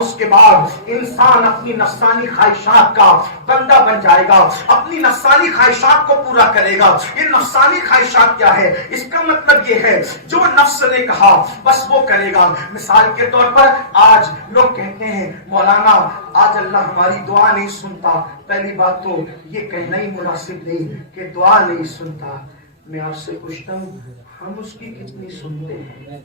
اس کے بعد انسان اپنی نفسانی خواہشات کا بندہ بن جائے گا، اپنی نفسانی خواہشات کو پورا کرے گا۔ یہ نفسانی خواہشات کیا ہے؟ اس کا مطلب یہ ہے جو نفس نے کہا بس وہ کرے گا۔ مثال کے طور پر آج لوگ کہتے ہیں مولانا آج اللہ ہماری دعا نہیں سنتا۔ پہلی بات تو یہ کہنا ہی مناسب نہیں کہ دعا نہیں سنتا۔ میں آپ سے پوچھتا ہوں ہم اس کی کتنی سنتے ہیں؟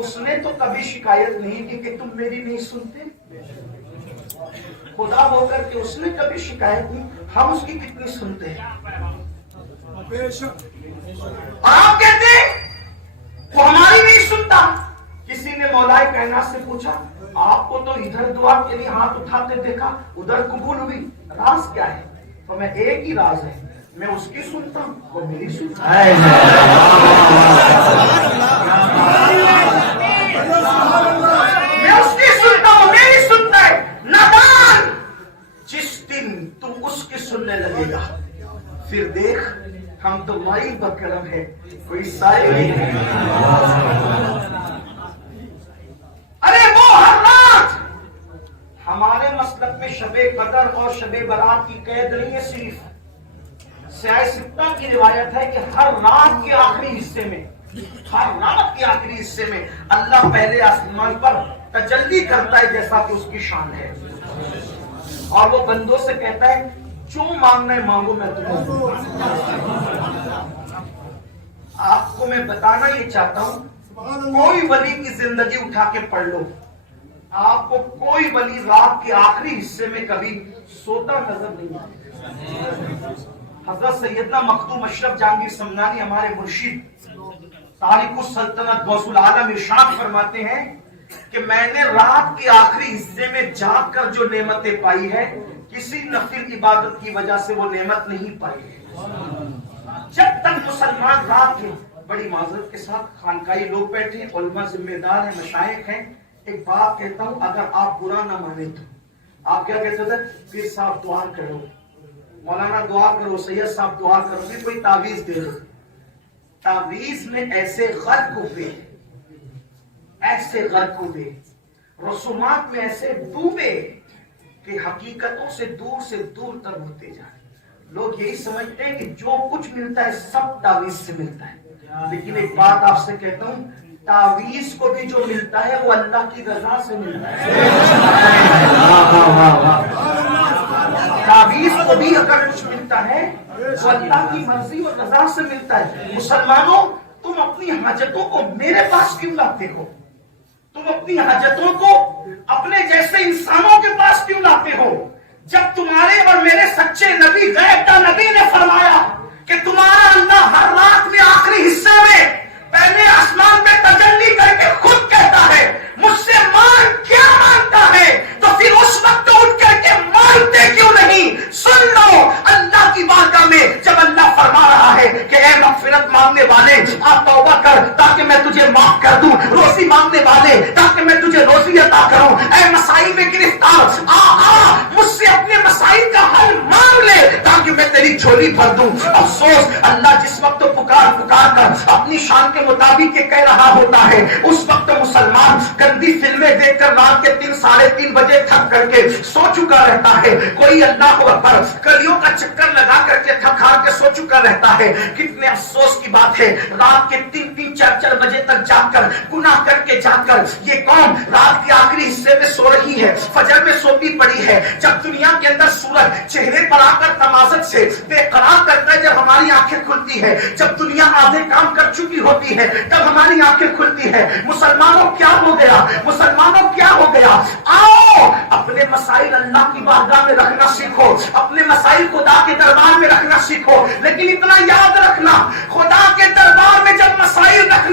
اس نے تو کبھی شکایت نہیں کی کہ تم میری نہیں سنتے، خدا ہو کر کے اس نے کبھی شکایت نہیں، ہم اس کی کتنی سنتے ہیں؟ آپ کہتے ہیں وہ ہماری نہیں سنتا۔ کسی نے مولا کائنات سے پوچھا آپ کو تو ادھر دعا کے لیے ہاتھ اٹھاتے دیکھا، ادھر قبول ہوئی، راز کیا ہے؟ تو میں ایک ہی راز ہے، میں اس کی سنتا ہوں وہ میری سنتا ہے۔ میں اس کی سنتا ہوں میری سنتا ہے۔ نادان جس دن تم اس کی سننے لگے گا پھر دیکھ ہم تو مائی بکرم ہے، کوئی سائے نہیں ہے۔ ارے وہ ہر رات ہمارے مسلک میں شب قدر اور شب برات کی قید نہیں ہے، صرف سیاہ ستہ کی روایت ہے کہ ہر رات کے آخری حصے میں، ہر رات کے آخری حصے میں اللہ پہلے آسمان پر تجلی کرتا ہے جیسا کہ اس کی شان ہے، اور وہ بندوں سے کہتا ہے جو مانگنا ہے مانگو میں تمہیں دوں گا۔ آپ کو میں بتانا یہ چاہتا ہوں کوئی ولی کی زندگی اٹھا کے پڑھ لو، آپ کو کوئی ولی رات کے آخری حصے میں کبھی سوتا نظر نہیں آتا۔ حضرت سیدنا مخدوم اشرف جہانگیر سمنانی ہمارے مرشد تارک السلطنت غوث العالم ارشاد فرماتے ہیں کہ میں نے رات کے آخری حصے میں جاگ کر جو نعمتیں پائی ہے کسی نفل عبادت کی وجہ سے وہ نعمت نہیں پائی ہے۔ جب تک مسلمان رات میں، بڑی معذرت کے ساتھ خانقاہی لوگ بیٹھے ہیں، علماء ذمہ دار ہیں، مشائخ ہیں، ایک بات کہتا ہوں اگر آپ برا نہ مانے تو آپ کیا کہتے تھے؟ پھر صاحب دعا کرو، مولانا دعا کرو، سید صاحب دعا کرو، پھر کوئی تعویذ دے دو۔ تعویذ میں ایسے غرق ہوئے، ایسے غرق ہوئے، رسومات میں ایسے ڈوبے کہ حقیقتوں سے دور تر ہوتے جائیں۔ لوگ یہی سمجھتے ہیں کہ جو کچھ ملتا ہے سب تعویذ سے ملتا ہے، لیکن ایک بات آپ سے کہتا ہوں تعویذ کو بھی جو ملتا ہے وہ اللہ کی رضا سے ملتا ہے۔ تعویذ کو بھی اگر کچھ ملتا ہے وہ اللہ کی مرضی اور رضا سے ملتا ہے۔ مسلمانوں تم اپنی حاجتوں کو میرے پاس کیوں لاتے ہو؟ تم اپنی حاجتوں کو اپنے جیسے انسانوں کے پاس کیوں لاتے ہو؟ جب تمہارے اور میرے سچے نبی غیب کا نبی نے فرمایا کہ تمہارا اللہ ہر رات میں آخری حصے میں پہلے آسمان میں تجلی کر کے خود کہتا ہے مجھ سے مانگ، کیا مانگتا ہے؟ تو پھر اس وقت اٹھ کر کے مانگتے کیوں نہیں؟ سن لو اللہ کی بارگاہ میں جب اللہ فرما رہا ہے کہ اے مغفرت مانگنے والے آپ توبہ کر تاکہ میں تجھے معاف کر دوں، روزی مانگنے والے تاکہ میں تجھے روزی عطا کروں، اے مسائل میں گرفتار آ مجھ سے اپنے مسائل کا حل مانگ لے تاکہ میں تیری جھولی بھر دوں۔ افسوس اللہ جس وقت پکار کر اپنی شان کے مطابق یہ کہہ رہا ہوتا ہے اس وقت مسلمان گندی فلمیں دیکھ کر رات کے 3 ساڑھے 3 بجے تھک کر کے سو چکا رہتا ہے، کوئی اللہ اکبر گلیوں کا چکر لگا کر کے تھک ہار کے سو چکا رہتا ہے۔ کتنے افسوس کی بات ہے رات کے 3 4 بجے تک جاگ کر گناہ کر کے جاگ کر یہ قوم رات کے آخری حصے میں سو رہی ہے، فجر میں سوتی پڑی ہے۔ جب دنیا کے اندر سورج چہرے پر آ کر تمازت سے بے قرار کرتا ہے، جب ہماری آنکھیں کھلتی ہے، جب دنیا آدھے کام کر چکی ہوتی ہے تب ہماری آنکھیں کھلتی ہے۔ مسلمانوں کیا ہو گیا؟ مسلمانوں کیا ہو گیا؟ آؤ اپنے مسائل اللہ کی بارگاہ میں رکھنا سیکھو، اپنے مسائل خدا کے دربار میں رکھنا سیکھو، لیکن اتنا یاد رکھنا خدا کے دربار میں جب مسائل رکھ